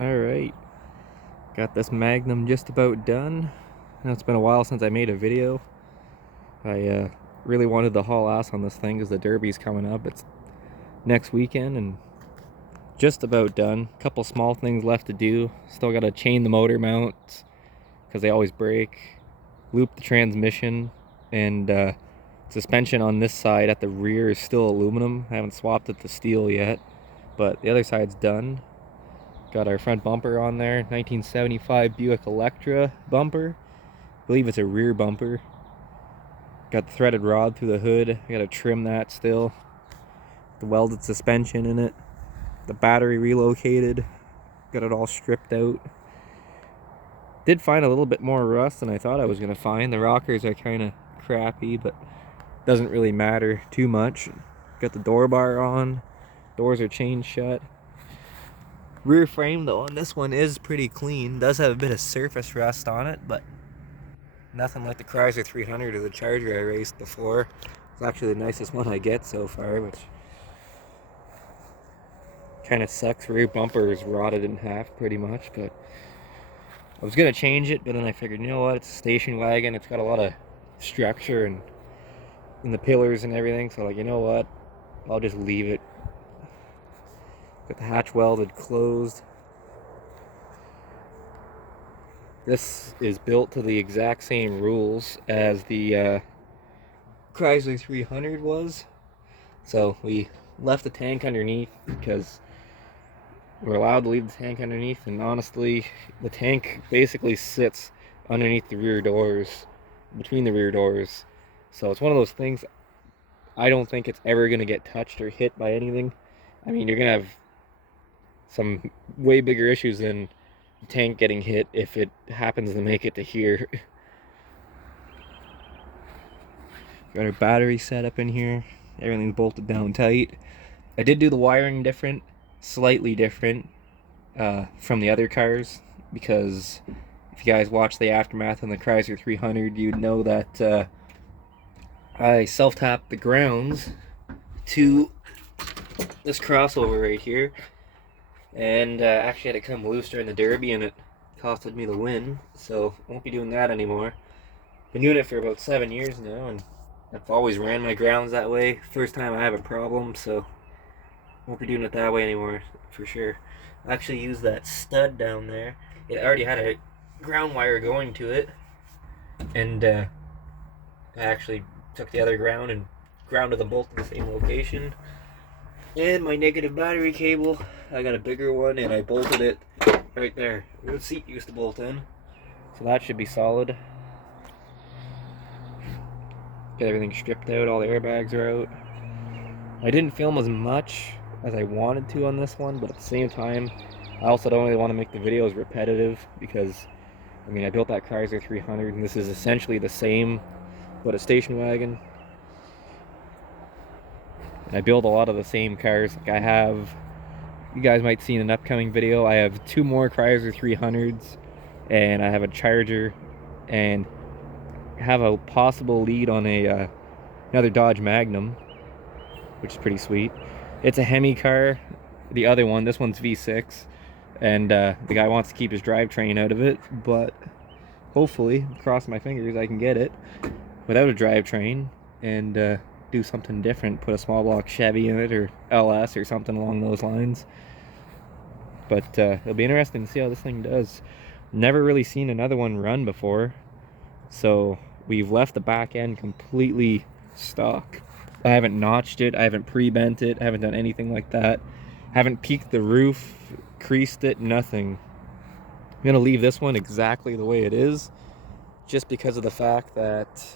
Alright, got this Magnum just about done. Now, it's been a while since I made a video. I really wanted to haul ass on this thing because the Derby's coming up. It's next weekend and just about done. Couple small things left to do. Still got to chain the motor mounts because they always break. Loop the transmission, and suspension on this side at the rear is still aluminum. I haven't swapped it to steel yet, but the other side's done. Got our front bumper on there, 1975 Buick Electra bumper. I believe it's a rear bumper. Got the threaded rod through the hood. I gotta trim that still. The welded suspension in it. The battery relocated. Got it all stripped out. Did find a little bit more rust than I thought I was gonna find. The rockers are kind of crappy, but doesn't really matter too much. Got the door bar on. Doors are chained shut. Rear frame though on this one is pretty clean. Does have a bit of surface rust on it, but nothing like the Chrysler 300 or the Charger I raced before. It's actually the nicest one I get so far, which kind of sucks. Rear bumper is rotted in half pretty much, but I was gonna change it, but then I figured, you know what, it's a station wagon. It's got a lot of structure and in the pillars and everything, so like, you know what, I'll just leave it. Got the hatch welded closed. This is built to the exact same rules as the Chrysler 300 was. So we left the tank underneath because we're allowed to leave the tank underneath, and honestly, the tank basically sits underneath the rear doors, between the rear doors. So it's one of those things, I don't think it's ever going to get touched or hit by anything. I mean, you're going to have some way bigger issues than the tank getting hit if it happens to make it to here. Got our battery set up in here. Everything's bolted down tight. I did do the wiring different, slightly different from the other cars, because if you guys watch the aftermath on the Chrysler 300, you'd know that I self-tapped the grounds to this crossover right here, and actually had to come loose during the Derby, and it costed me the win, so I won't be doing that anymore. Been doing it for about 7 years now, and I've always ran my grounds that way. First time I have a problem, so won't be doing it that way anymore for sure. I actually used that stud down there. It already had a ground wire going to it, and I actually took the other ground and grounded them both in the same location. And my negative battery cable, I got a bigger one and I bolted it right there where the seat used to bolt in. So that should be solid. Get everything stripped out, all the airbags are out. I didn't film as much as I wanted to on this one, but at the same time, I also don't really want to make the videos repetitive because, I mean, I built that Chrysler 300 and this is essentially the same, but a station wagon. And I build a lot of the same cars. Like I have, you guys might see in an upcoming video, I have 2 more Chrysler 300s, and I have a Charger, and have a possible lead on a another Dodge Magnum, which is pretty sweet. It's a Hemi car. The other one, this one's V6, and the guy wants to keep his drivetrain out of it, but hopefully, cross my fingers, I can get it without a drivetrain and do something different, put a small block Chevy in it or LS or something along those lines. But it'll be interesting to see how this thing does. Never really seen another one run before, so we've left the back end completely stock. I haven't notched it, I haven't pre-bent it, I haven't done anything like that. Haven't peaked the roof, creased it, nothing. I'm gonna leave this one exactly the way it is, just because of the fact that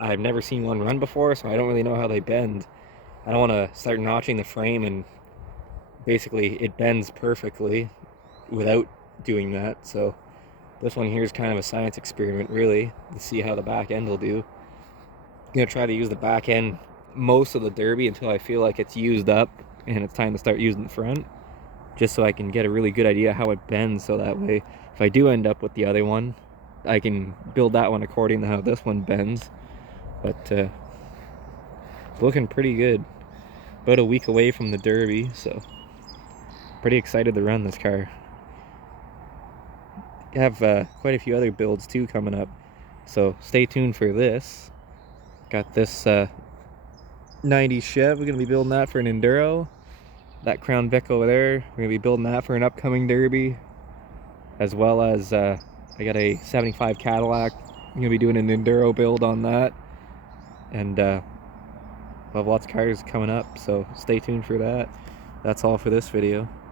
I've never seen one run before, so I don't really know how they bend. I don't want to start notching the frame and basically it bends perfectly without doing that. So this one here is kind of a science experiment, really, to see how the back end will do. I'm gonna try to use the back end most of the Derby until I feel like it's used up and it's time to start using the front, just so I can get a really good idea how it bends, so that way if I do end up with the other one, I can build that one according to how this one bends. But looking pretty good. About a week away from the Derby, so pretty excited to run this car. have quite a few other builds too coming up, so stay tuned for this. Got this 90s Chev. We're gonna be building that for an enduro. That Crown Vic over there, we're gonna be building that for an upcoming derby, as well as I got a 75 Cadillac. I'm gonna be doing an enduro build on that, and we'll have lots of cars coming up, so stay tuned for that. That's all for this video.